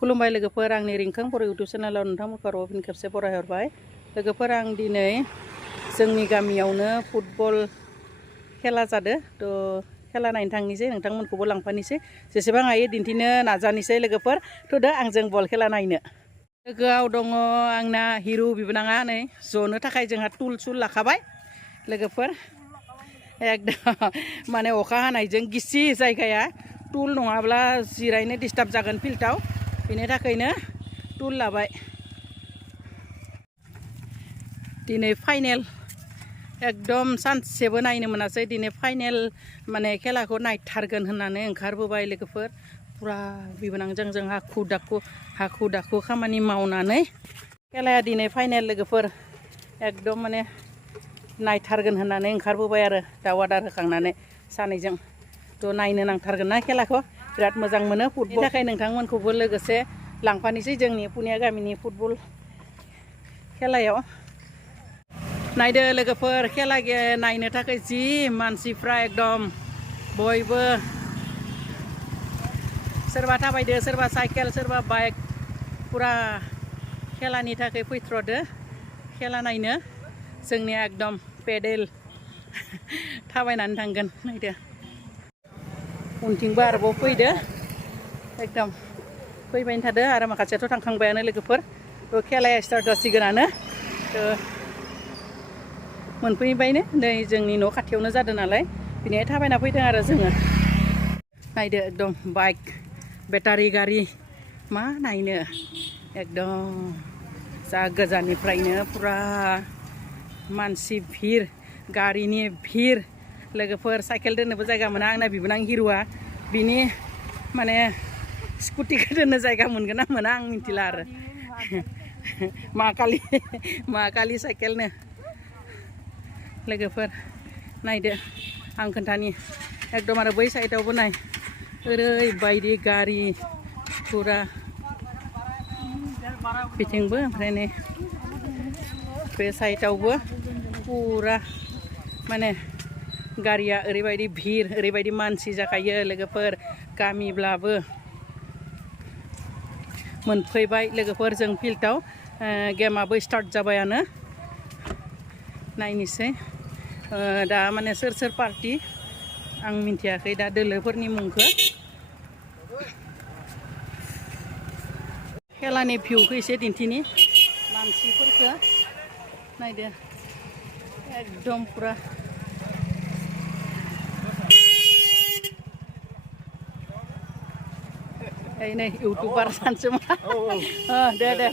खुलुमबाय लोगोफोर आंनि रिंखां बर' इउटुब चेनेलाव नोंथांमोनखौ फिन खेबसे बरायहरबाय। लोगोफोर आं दिनै जोंनि गामियावनो फुटबल खेला जादों तो खेला नायनो थांनोसै नोंथांमोनखौबो लांफानोसै जेसेबां हायो दिन्थिनो नाजानोसै लोगोफोर थुदो आंजों बल खेला नायनो। लोगोआव दङ आंना हिरु बिबोनाङा नै जनो थाखाय जोंहा टुल सुल लाखाबाय लोगोफोर एकदम माने अखा हानायजों गिसि जायगाया टुल नङाब्ला जिरायनो डिस्टार्ब जागोन फिल्डआव बेनि थाखायनो टुल लाबाय। दिनै फाइनेल एकदम सानसेबो नायनो मोनासै दिनै फाइनेल माने खेलाखौ नायथारगोन होननानै ओंखारबोबाय लोगोफोर पुरा बिबोनांजों जों हाखु दाखु खामानि मावनानै खेलाया दिनै फाइनेल लोगोफोर एकदम माने नायथारगोन होननानै ओंखारबोबाय आरो दाउ आदार होखांनानै सानैजों तो नायनो नांथारगोन ना खेलाखौ बिराद मोजां मोनो फुटबल थाखाय नोंथांमोनखौबो लोगोसे लांफानोसै जोंनि पुनिया गामिनि फुटबल खेलायाव। नायदो लोगोफोर खेला नायनो थाखाय जि मानसिफ्रा एकदम बयबो सोरबा थाबायदो सोरबा साइकेल सोरबा बाइक पुरा खेलानि थाखाय फैथ्रदो खेला नायनो जोंनिया एकदम पेडेल थाबायनानै थांगोन। नायदो उनथिंबो आरोबाव फैदो एकदम फैबाय थादो आरो माखासेयाथ' थांखांबायानो लोगोफोर तो खेलाया स्टार्ट जासिगोनानो तो मोनफैबायनो नै जोंनि न' खाथियावनो जादों नालाय बिनिहाय थाबायना फैदों आरो जोङो। नायदो एकदम बाइक बेटारि गारि मा नायनो एकदम जा गोजाननिफ्रायनो पुरा मानसि भिर गारिनि भिर लोगोफोर साइकेल दोननोबो जायगा मोना आंना बिबोनां हिरुआ बिनि माने स्कुटिखौ दोननो जायगा मोनगोन ना मोना आं मिथिला आरो मा खालि साइकेलनो लोगोफोर नायदो आं खोन्थानि एकदम आरो बै साइडआवबो नाय ओरैबायदि गारि पुरा बिथिंबो ओमफ्राय नै बे साइडआवबो पुरा माने गारिया ओरैबायदि भिर ओरैबायदि मानसि जाखायो लोगोफोर गामिब्लाबो मोनफैबाय लोगोफोर जों फिल्डआव गेमाबो स्टार्ट जाबायानो नायनोसै दा माने सोर सोर पार्टि आं मिथियाखै दा दोलोफोरनि मुंखौ खेलानि भिउखौ एसे दिन्थिनि मानसिफोरखौ नायदो एकदम पुरा नै इउटुबार सानसो मा दे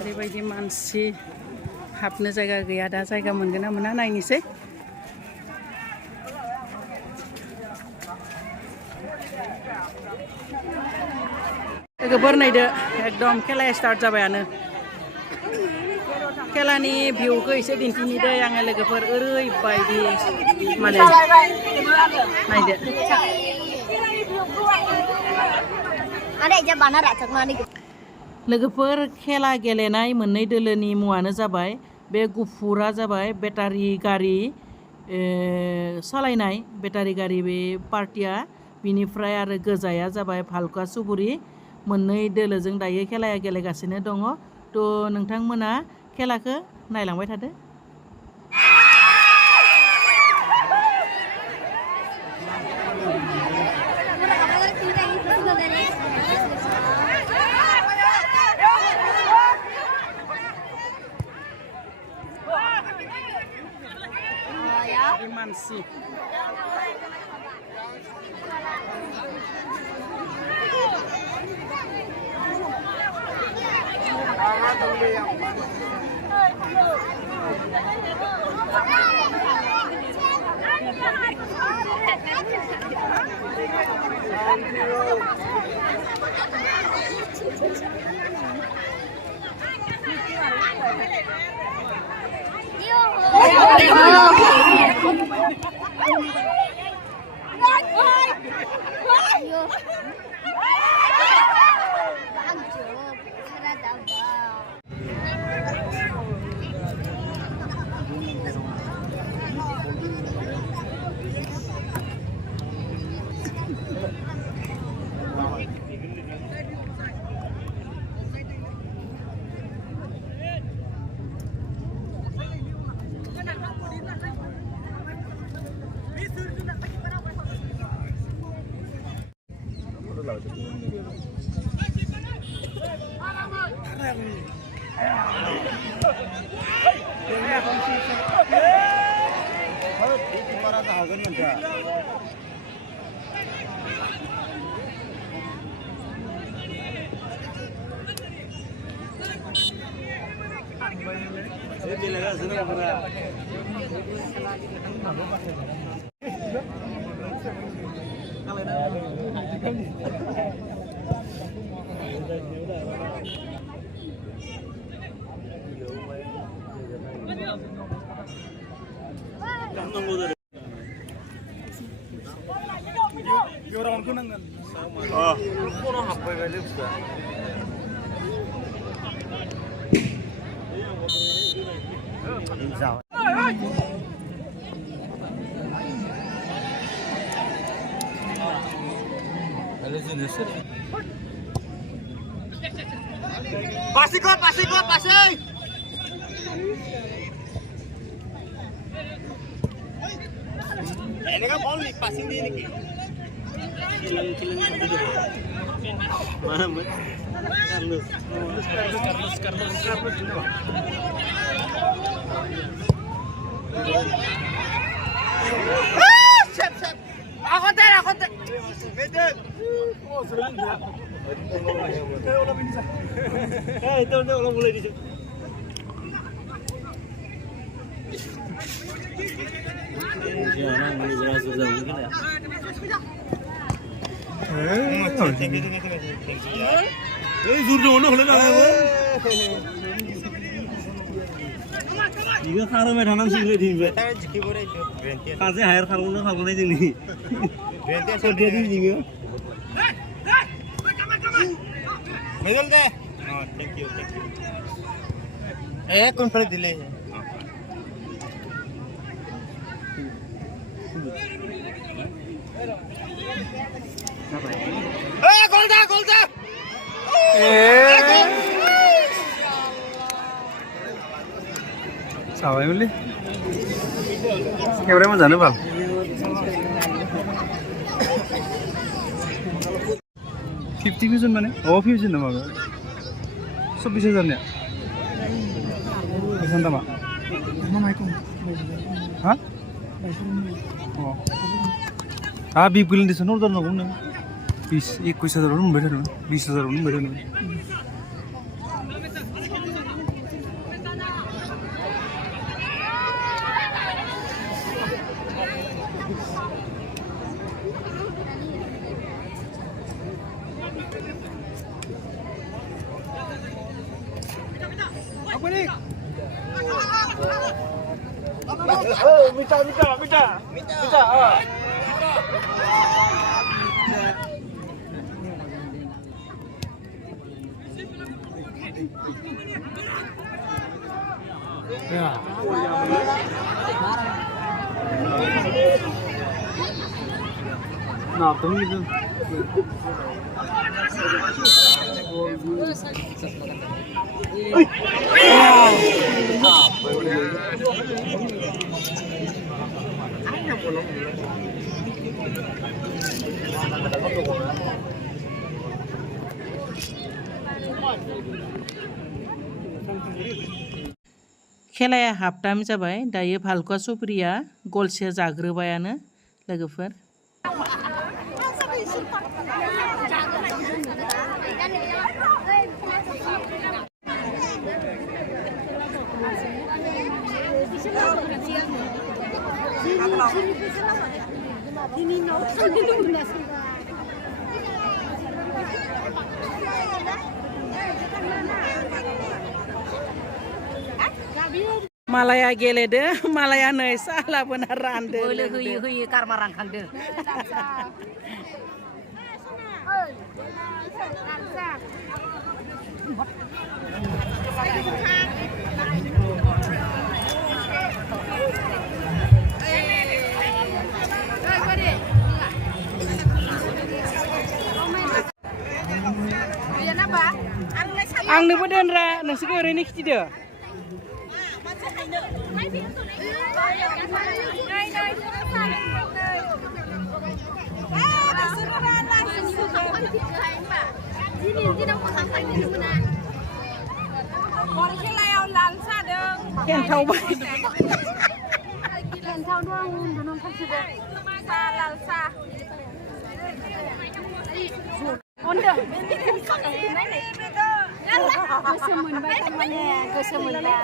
ओरैबायदि मानसि हाबनो जायगा गैया दा जायगा मोनगोन ना मोना नायनोसै। लोगोफोर नायदो एकदम खेलाया स्टार्ट जाबायानो खेलानि भिउखौ एसे दिन्थिनि दे आङो लोगोफोर ओरैबायदि माने नायदो लोगोफोर खेला गेलेनाय मोननै दोलोनि मुङानो जाबाय बे गुफुरा जाबाय बेटारि गारि सालायनाय बेटारि गारि बे पार्टिया बिनिफ्राय आरो गोजाया जाबाय भालुका सुबुरि मोननै दोलोजों दायो खेलाया गेलेगासिनो दङ तो नोंथांमोना खेलाखौ नायलांबाय थादो। मानसि Passing. Ini kan ball nih, passing dia nih. Kilang mana mas? Carlos. Siap. Aku ter. Betul. Oh, serang dia. Itu udah mulai di situ. Ini berasa sudah mungkin ya. Juga kalau medan sih lebih tinggi. Kasih air kalau nih sini. Dia di sini. Middle deh. Oh, thank you. Kung delay. Gol dah. Sabai boleh? Kaya berapa mana bal? 50,000 mana? Oh, 50,000 nama bal. 20,000 ni. Pesan tak mak? Nama itu. Hah? Oh. Bib guling di sana udah nongol nih. 21,000 orang betul, 20,000 orang betul. Apa ni? Minta. Ya. Nah, tuh gitu. खेलाया half time जाबाय दायो भालुका सुप्रिया गलसे जाग्रोबायानो लोगोफोर Malaya gelede, Malaya नै साला बोना रानदो बोलो होयो गारमा रानखांदो आंनोबो दोनरा नोंसोरखौ ओरैनो खिथिदो Kentau bay. Kentau doang, dunung kan sudah. Lalsa. Onda. Kesemun baik temannya, kesemun lah.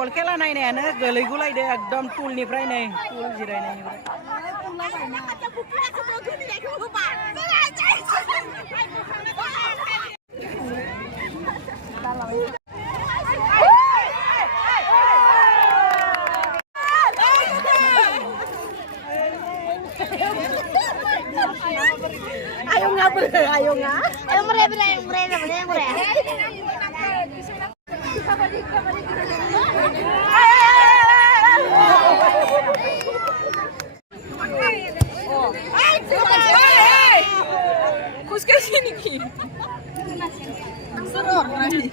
बल खेला नायनायानो गोलैगुलायदो एकदम टुलनिफ्राय नै tool जिरायनायनिफ्राय Ayo ngabur, ayo nga. Ayo mere. Kuska sini ki. Seru berani.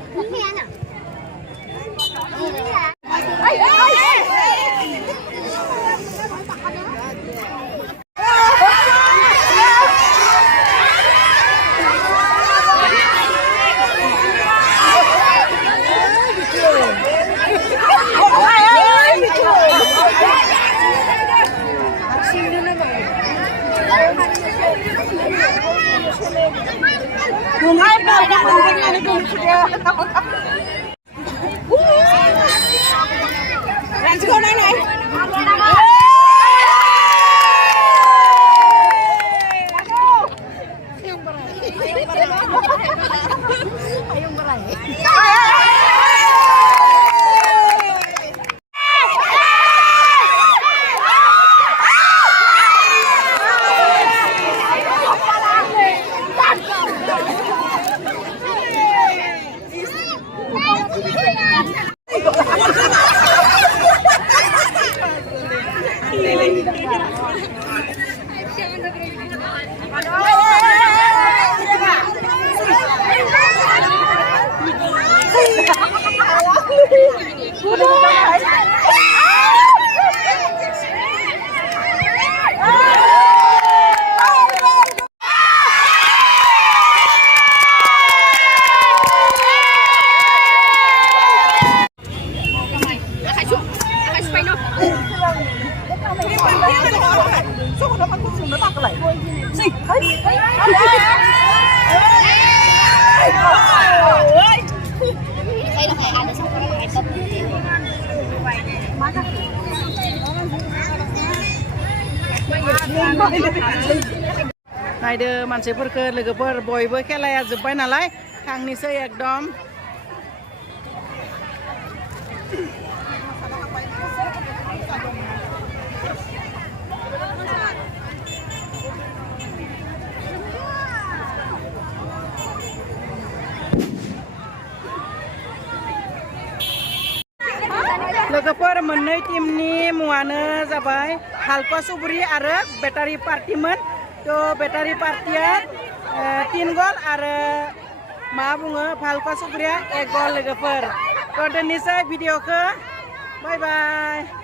नायदो मानसिफोरखौ लोगोफोर बयबो खेलाया जोब्बाय नालाय थांनोसै एकदम लोगोफोर मोननै टीमनि मुङानो जाबाय हालका सुबुरि आरो बेटारि पार्टिमोन तो बेटारि पार्टिया 3 गल आरो मा बुङो हालका सुबुरिया 1 गल लोगोफोर तो दोननोसै भिडिअखौ बाय बाय।